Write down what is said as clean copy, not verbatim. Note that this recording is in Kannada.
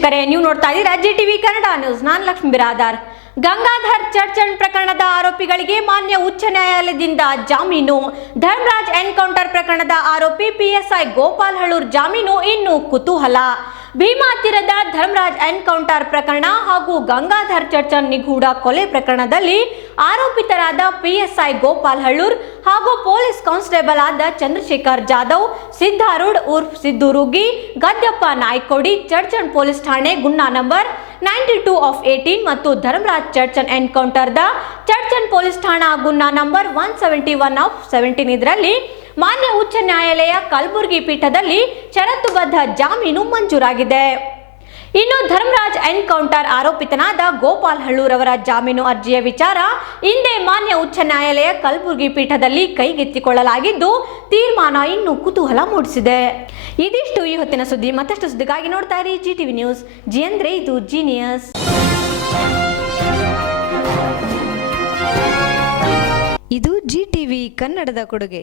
ವೀಕ್ಷಕರೇ, ನೀವು ನೋಡ್ತಾ ಇದ್ದೀರಾ ಜಿಟಿವಿ ಕನ್ನಡ ನ್ಯೂಸ್. ನಾನು ಲಕ್ಷ್ಮೀ ಬಿರಾದಾರ್. ಗಂಗಾಧರ್ ಚರ್ಚ್ ಪ್ರಕರಣದ ಆರೋಪಿಗಳಿಗೆ ಮಾನ್ಯ ಉಚ್ಚ ನ್ಯಾಯಾಲಯದಿಂದ ಜಾಮೀನು. ಧರ್ಮರಾಜ್ ಎನ್ಕೌಂಟರ್ ಪ್ರಕರಣದ ಆರೋಪಿ ಪಿಎಸ್ಐ ಗೋಪಾಲ್ ಹಳ್ಳೂರ್ ಜಾಮೀನು ಇನ್ನು ಕುತೂಹಲ. ಭೀಮಾ ತೀರದ ಧರ್ಮರಾಜ್ ಎನ್ಕೌಂಟರ್ ಪ್ರಕರಣ ಹಾಗೂ ಗಂಗಾಧರ್ ಚರ್ಚ್ ನಿಗೂಢ ಕೊಲೆ ಪ್ರಕರಣದಲ್ಲಿ ಆರೋಪಿತರಾದ ಪಿಎಸ್ಐ ಗೋಪಾಲ್ ಹಳ್ಳೂರ್ ಹಾಗೂ ಪೊಲೀಸ್ ಕಾನ್ಸ್ಟೇಬಲ್ ಆದ ಚಂದ್ರಶೇಖರ್ ಜಾಧವ್, ಸಿದ್ದಾರೂಢ್ ಉರ್ಫ್ ಸಿದ್ದು ರುಗ್ಗಿ, ಗದ್ಯಪ್ಪ ನಾಯ್ಕೋಡಿ, ಚರ್ಚನ್ ಪೊಲೀಸ್ ಠಾಣೆ ಗುನ್ನಾ ನಂಬರ್ 92 ಆಫ್ 18 ಮತ್ತು ಧರ್ಮರಾಜ್ ಚರ್ಚನ್ ಎನ್ಕೌಂಟರ್ ದ ಚರ್ಚನ್ ಪೊಲೀಸ್ ಠಾಣಾ ಗುನ್ನಾ ನಂಬರ್ 171 ಆಫ್ 17 ಇದರಲ್ಲಿ ಮಾನ್ಯ ಉಚ್ಚ ನ್ಯಾಯಾಲಯ ಕಲಬುರಗಿ ಪೀಠದಲ್ಲಿ ಷರತ್ತುಬದ್ಧ ಜಾಮೀನು ಮಂಜೂರಾಗಿದೆ. ಇನ್ನು ಧರ್ಮರಾಜ್ ಎನ್ಕೌಂಟರ್ ಆರೋಪಿತನಾದ ಗೋಪಾಲ್ ಹಳ್ಳೂರ್ ಅವರ ಜಾಮೀನು ಅರ್ಜಿಯ ವಿಚಾರ ಇಂದೇ ಮಾನ್ಯ ಉಚ್ಚ ನ್ಯಾಯಾಲಯ ಕಲಬುರಗಿ ಪೀಠದಲ್ಲಿ ಕೈಗೆತ್ತಿಕೊಳ್ಳಲಾಗಿದ್ದು, ತೀರ್ಮಾನ ಇನ್ನೂ ಕುತೂಹಲ ಮೂಡಿಸಿದೆ. ಇದಿಷ್ಟು ಈ ಹೊತ್ತಿನ ಸುದ್ದಿ. ಮತ್ತಷ್ಟು ಸುದ್ದಿಗಾಗಿ ನೋಡ್ತಾ ಇರಿ ಜಿಟಿವಿ ನ್ಯೂಸ್. ಜಿ ಅಂದ್ರೆ ಇದು ಜೀನಿಯಸ್. ಇದು ಜಿಟಿವಿ ಕನ್ನಡದ ಕೊಡುಗೆ.